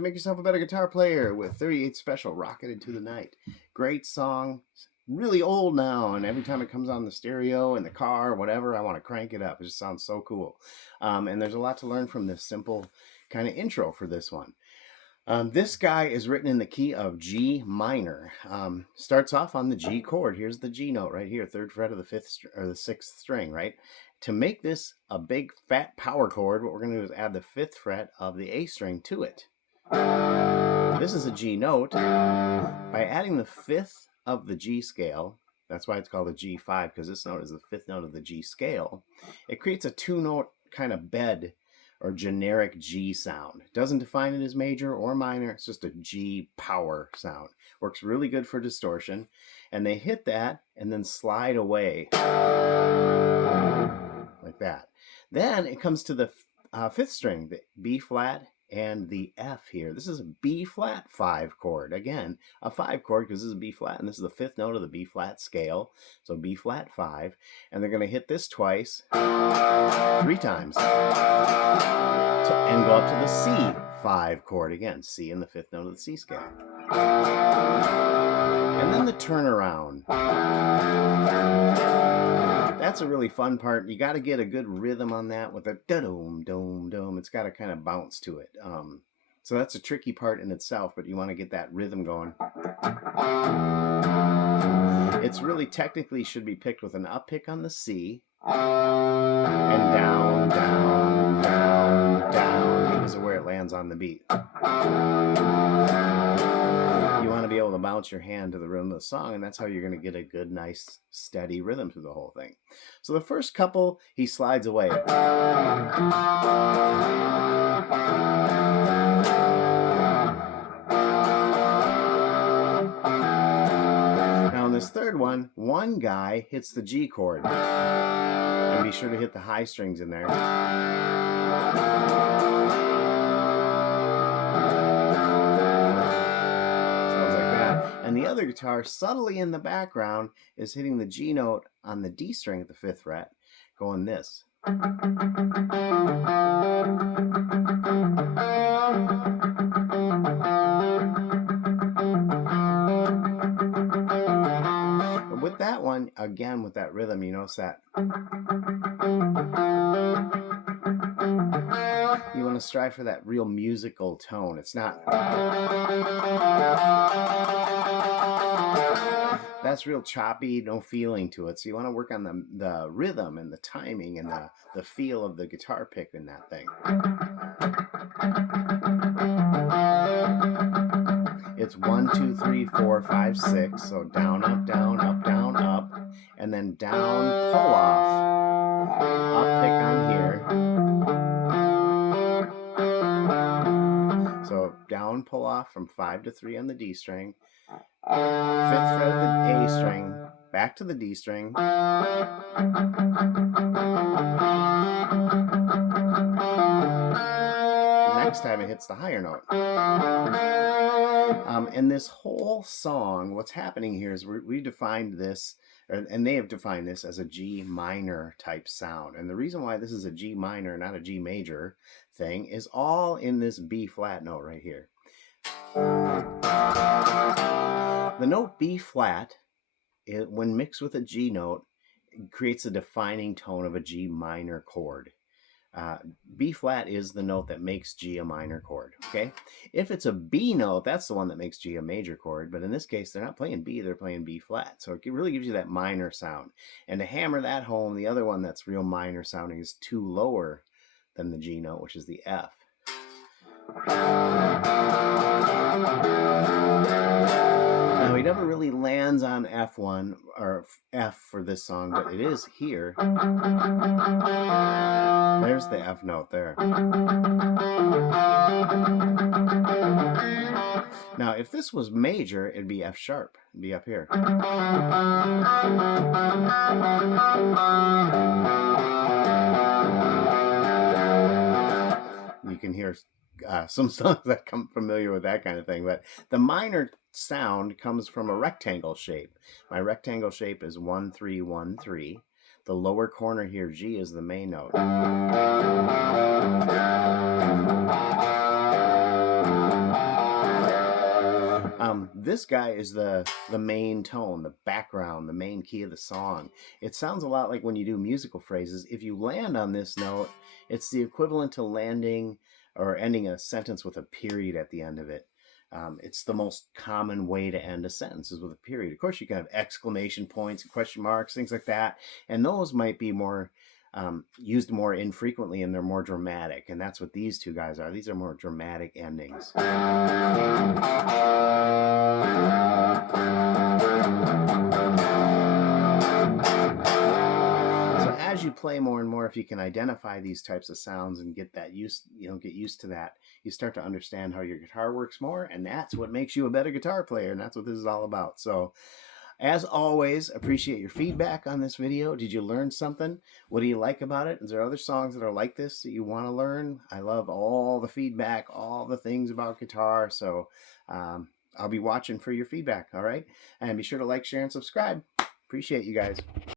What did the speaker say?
guys, make yourself a better guitar player with 38 Special, Rockin' Into the Night. Great song, really old now, and every time it comes on the stereo, in the car, whatever, I want to crank it up. It just sounds so cool. And there's a lot to learn from this simple kind of intro for this one. This guy is written in the key of G minor. Starts off on the G chord. Here's the G note right here, 3rd fret of the 5th or the 6th string, right? To make this a big fat power chord, what we're going to do is add the 5th fret of the A string to it. This is a G note. By adding the 5th of the G scale, that's why it's called a G5, because this note is the 5th note of the G scale, it creates a 2-note kind of bed or generic G sound. It doesn't define it as major or minor, it's just a G power sound. Works really good for distortion, and they hit that and then slide away like that. Then it comes to the 5th string, the B flat and the F here. This is a B flat 5 chord. Again, a 5 chord because this is B flat, and this is the 5th note of the B flat scale. So B flat 5, and they're going to hit this twice, 3 times, and go up to the C5 chord again. C in the 5th note of the C scale. And then the turnaround. That's a really fun part. You got to get a good rhythm on that with a da-dum, dum, dum. It's got to kind of bounce to it. So that's a tricky part in itself, but you want to get that rhythm going. It's really technically should be picked with an up pick on the C and down, down, down, down because of where it lands on the beat. You want to be able to bounce your hand to the rhythm of the song, and that's how you're going to get a good, nice, steady rhythm through the whole thing. So the first couple, he slides away. Now in this third one guy hits the G chord. And be sure to hit the high strings in there. And the other guitar, subtly in the background, is hitting the G note on the D string at the 5th fret, going this. But with that one, again, with that rhythm, you notice that. You want to strive for that real musical tone. It's not... That's real choppy, no feeling to it. So you want to work on the rhythm and the timing and the feel of the guitar pick in that thing. It's 1, 2, 3, 4, 5, 6. So down, up, down, up, down, up. And then down, pull off. Up pick on here. So down, pull off from 5 to 3 on the D string. 5th fret of the A string, back to the D string. Next time it hits the higher note. And this whole song, what's happening here is we defined this, and they have defined this as a G minor type sound. And the reason why this is a G minor, not a G major thing, is all in this B flat note right here. The note B flat, when mixed with a G note, creates a defining tone of a G minor chord. B flat is the note that makes G a minor chord, okay? If it's a B note, that's the one that makes G a major chord, but in this case, they're not playing B, they're playing B flat. So it really gives you that minor sound. And to hammer that home, the other one that's real minor sounding is 2 lower than the G note, which is the F. Now, he never really lands on F1 or F for this song, but it is here. There's the F note there. Now, if this was major, it'd be F sharp. It'd be up here. You can hear some songs that come familiar with that kind of thing, but the minor sound comes from a rectangle shape. My rectangle shape is 1, 3, 1, 3. The lower corner here, G, is the main note. this guy is the main tone, the background, the main key of the song. It sounds a lot like when you do musical phrases. If you land on this note, it's the equivalent to landing or ending a sentence with a period at the end of it. It's the most common way to end a sentence is with a period. Of course, you can have exclamation points and question marks, things like that, and those might be more used more infrequently, and they're more dramatic, and that's what these two guys are. These are more dramatic endings. As you play more and more, if you can identify these types of sounds and get that used to that, you start to understand how your guitar works more, and that's what makes you a better guitar player, and that's what this is all about. So as always, appreciate your feedback on this video. Did you learn something? What do you like about it? Is there other songs that are like this that you want to learn? I love all the feedback, all the things about guitar, so I'll be watching for your feedback, all right? And be sure to like, share, and subscribe. Appreciate you guys.